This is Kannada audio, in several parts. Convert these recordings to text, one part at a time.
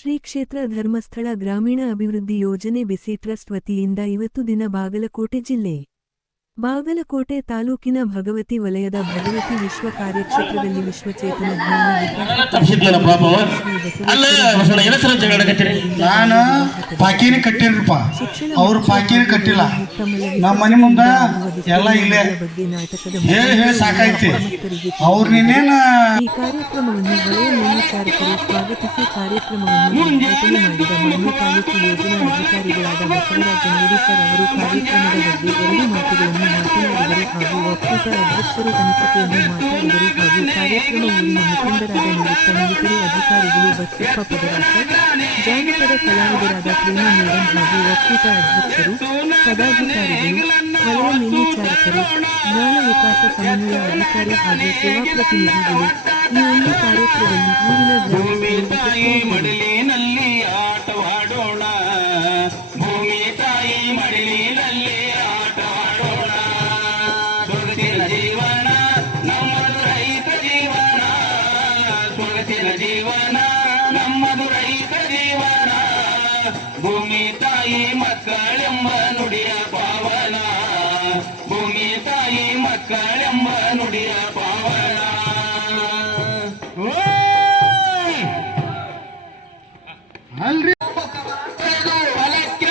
ಶ್ರೀ ಕ್ಷೇತ್ರ ಧರ್ಮಸ್ಥಳ ಗ್ರಾಮೀಣ ಅಭಿವೃದ್ಧಿ ಯೋಜನೆ ಬಿಸಿ ಟ್ರಸ್ಟ್ ವತಿಯಿಂದ ಇವತ್ತು ದಿನ ಬಾಗಲಕೋಟೆ ಜಿಲ್ಲೆ ಬಾಗಲಕೋಟೆ ತಾಲೂಕಿನ ಭಗವತಿ ವಲಯದ ಭಗವತಿ ವಿಶ್ವ ಕಾರ್ಯಕ್ಷೇತ್ರದಲ್ಲಿ ವಿಶ್ವಚೇತನ ನಾನು ಪಾಕಿನ ಕಟ್ಟಿರಪ್ಪ ಅವ್ರು ಪಾಕಿನ ಕಟ್ಟಿಲ್ಲ. ನಮ್ಮ ಮನೆ ಮುಂದೆ ಎಲ್ಲ ಇಲ್ಲೇ. ಹೇಳಿ ಹೇಳಿ ಸಾಕಾಯ್ತಿ. ಅವ್ರ ನಿನ್ನೇನ ಈ ಕಾರ್ಯಕ್ರಮವನ್ನು ವಲಯ ಮೇಲ್ವಿಚಾರಕರು ಸ್ವಾಗತಿಸಿ ಕಾರ್ಯಕ್ರಮವನ್ನು ಉದ್ಘಾಟನೆ ಮಾಡಿದ ಮಾನ್ಯ ತಾಲೂಕು ಯೋಜನಾ ಅಧಿಕಾರಿಗಳಾದ ಬಸವರಾಜ ಮೂಡಿಸರ್ ಅವರು ಕಾರ್ಯಕ್ರಮದ ಬಗ್ಗೆ ಎರಡು ಮಾತುಗಳನ್ನು ಮಾತನಾಡಿದರು. ಹಾಗೂ ಒಕ್ಕೂಟ ಅಧ್ಯಕ್ಷರು ಗಣಪತಿಯನ್ನು ಮಾತಾಡಿದರು ಹಾಗೂ ಕಾರ್ಯಕ್ರಮ ಊರಿನ ಮುಖಂಡರಾದ ನಿವೃತ್ತ ಅಧಿಕಾರಿಗಳು ಬಸಪ್ಪ ಪದರಾಸರ್ ಜಾನಪದ ಕಲಾವಿದರಾದ ಪ್ರೇಮ ಮೇಡಮ್ ಹಾಗೂ ಒಕ್ಕೂಟ ಅಧ್ಯಕ್ಷರು ಪದಾಧಿಕಾರಿಗಳು ವಲಯ ಮೇಲ್ವಿಚಾರಕರು ಜ್ಞಾನ ವಿಕಾಸ ಸಮನ್ವಯ ಅಧಿಕಾರಿ ಹಾಗೂ ಸೇವಾ ಪ್ರತಿನಿಧಿಗಳು ಈ ಒಂದು ಕಾರ್ಯಕ್ರಮದಲ್ಲಿ ಹೂವಿನ ಭೂಮಿ ತಾಯಿ ಮಕ್ಕಳೆಂಬ ನುಡಿಯ ಪಾವನ ಭೂಮಿ ತಾಯಿ ಮಕ್ಕಳೆಂಬ ನುಡಿಯ ಪಾವನ ಓಯ್! ಅಲ್ರಿ ಹೊಲಕ್ಕೆ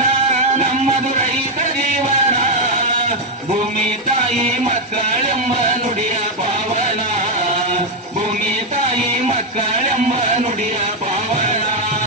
ಭೂಮಿ ತಾಯಿ ಮಕ್ಕಳೆಂಬ ನುಡಿಯ ಪಾವನ. ಭೂಮಿ ತಾಯಿ ಮಕ್ಕಳೆಂಬ ನುಡಿಯ ಪಾವನ